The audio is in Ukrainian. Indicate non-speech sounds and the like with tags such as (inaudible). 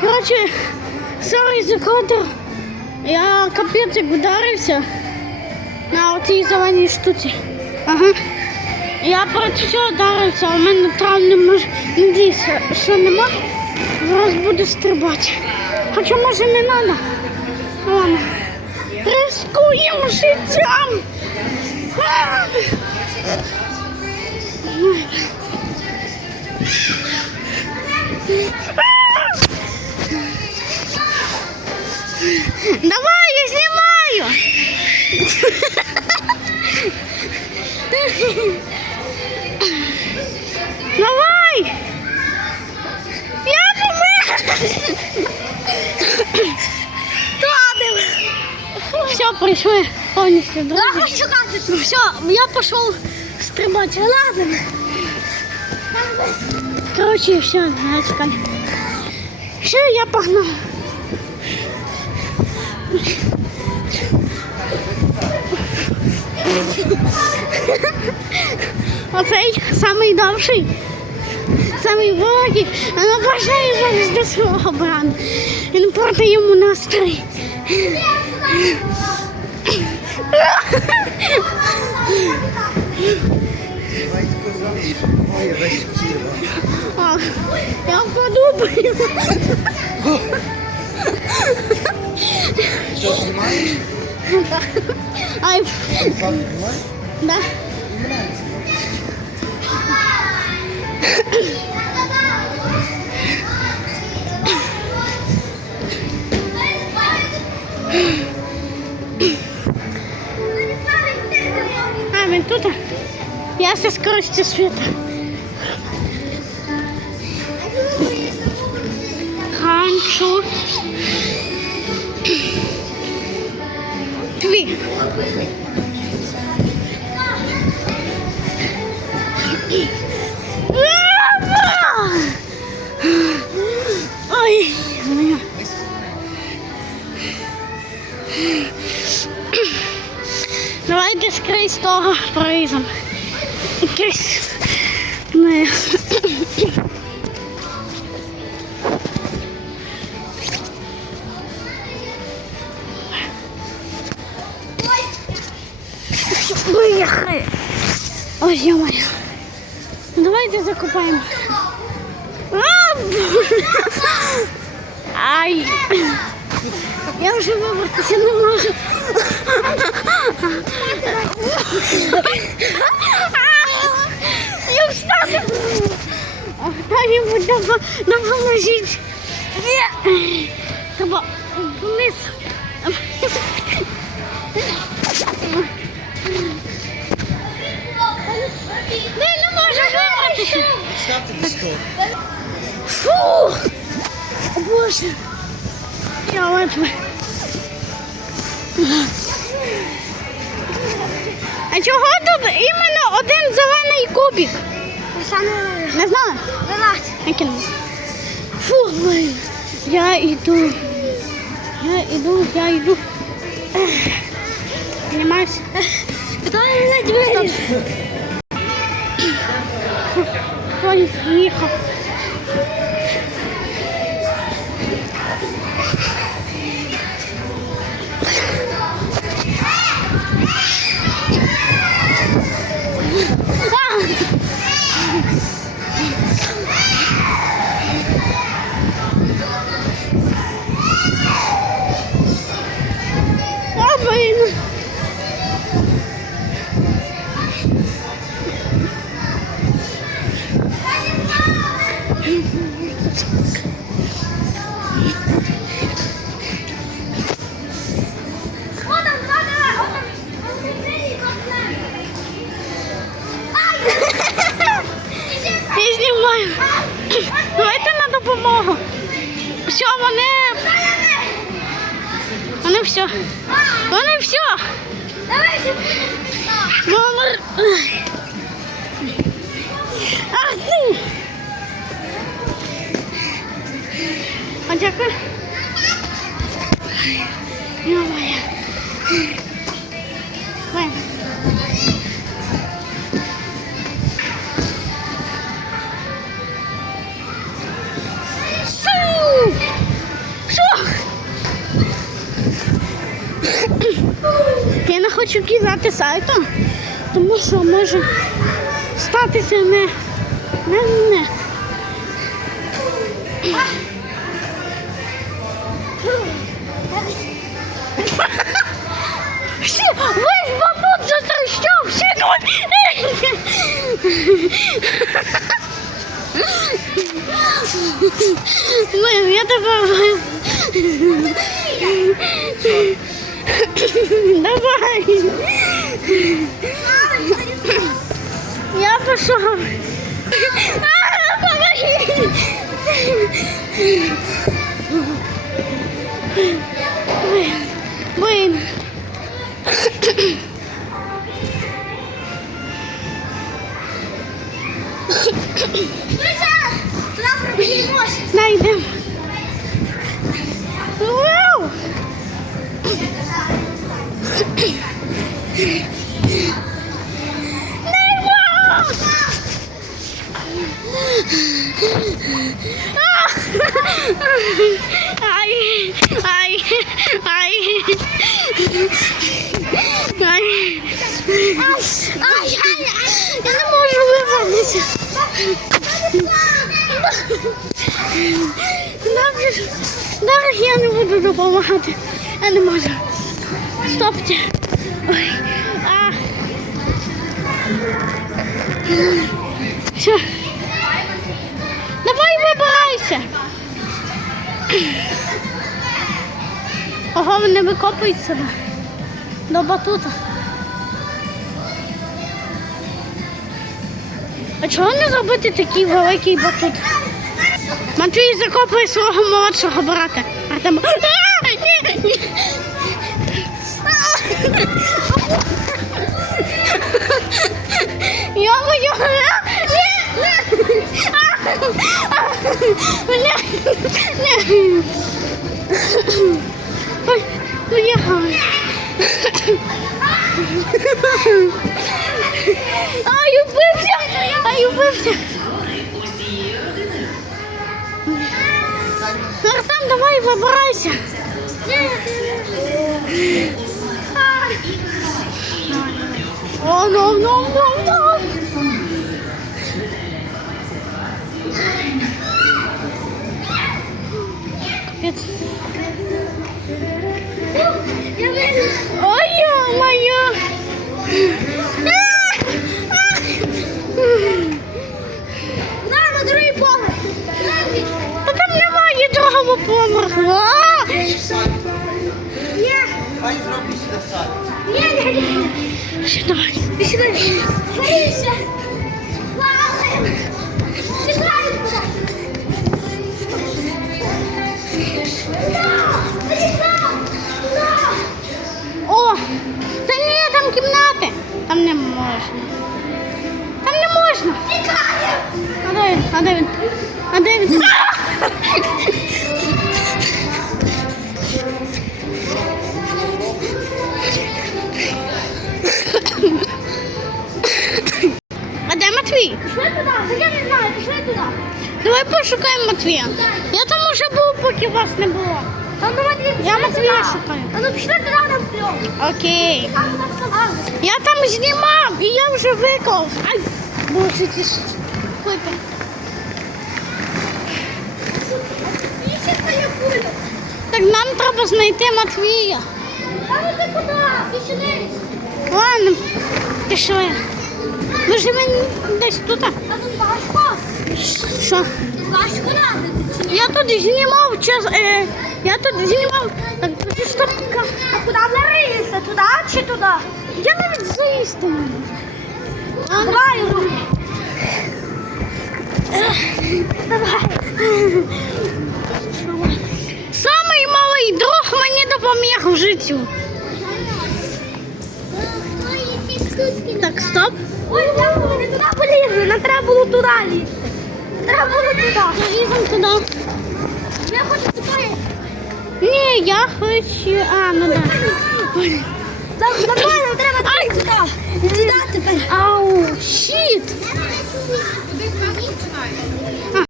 Коротше, сорі за кадр. Я капець як вдарився на оцій зеленій штуці. Ага. Я проти цього вдарився, а у мене травм може. Надіюся, що нема. Зараз буду стрибати. Хоча може не треба. Ладно. Рискуємо життям. А! Давай, я снимаю. Давай. Я помер. Все, пришли полностью. Я хочу как-то. Все, я пошел стрибать. Ладно. Короче, все, начали. Все, я погнал. Оцей самий довший, самий великий, а бажає зараз до свого брана. Він портить йому настрій. Я подумаю. Що знімаєш? Ай, Сам знімаєш? да. А, він тут. Я со скоростью света. Хочу. Дві. Ой, моя. Давайте скрий з того призом. Якийсь. Не. Виїхай. Ой, ё-моё. Ну, Давайте закупаємо. Ай. Я вже вибратися не можу. Я встати. Хто-нибудь допо- допоможіть. Треба вниз. Вибратися. Листок. Фух! О, Боже! Я ледве. А чого тут іменно один зелений кубик? Не знаю. Вилазь. Який? Фух, блин. Я йду. Я йду, я йду. Піднімаюся. Давай на двері. (laughs) Ой, їхав. Допомогу. Все, вони. Вони все. Вони все. Номер. Ах ти. А дякую. Ё-моё. Хочу кидати сайтом, тому що може статися не. не, не. Весь бабут затрещав, всі Блин, я тебе... Давай. Я пошел. Блин, блин. Друзья, туда пробили мост. Найдем. Вау! Неймар! Ай, ай, ай. Ай. Ай, ай, ай. Я не можу вивернутися. Добре, Зараз я не буду допомагати. Я не можу. Стопте. Ой. А. Все. Давай вибирайся. Ого, вони викопують себе. До батута. А чого не зробити такий великий батут? Матвій закопує свого молодшого брата. Артема. А, ні, ні. Я хочу. Ні. Ой, Поїхали. Ай, убився! Ай, убився! Артем, давай вибирайся. О, ну, ну, ну, ну. Капец. Ой, ё-моё. На, на другий поверх. Та там немає другого поверху. А! Є. Хай зроблю сюди сад. Є, ні, ні. Давай. Ти. Борися. Валим. Сідай. О! Та ні, там кімнати. Там не можна. Там не можна. А де він? А де він? А де він? (laughs) Давай пошукаємо Матвія. Я там уже був, поки вас не було. Там давай дві. Я пішли Матвія туди. шукаю. А ну пішли туди на втрьох. Окей. Я там знімав і я вже виклав. Ай, боже, ті ж клипи. Так нам треба знайти Матвія. Та ну ти куди? Сюди. Ладно, пішли. Може він десь тут? Та тут важко. Що? Тут важко надо. Я тут знімав час. Е, я тут знімав. Так, тут стопка. А куди вляриєшся? Туди чи туди? Я навіть заїсти не можу. Ладно. Давай, руки. Давай. Самий малий друг мені допоміг в життю. Так, стоп. Ой, там ми не туди полізли, нам треба було туди лізти. Треба було туди. Їдемо туди. Я хочу туди. Ні, я хочу. А, ну да. Нормально, треба Ай, туди. Туди тепер. Ау, щіт.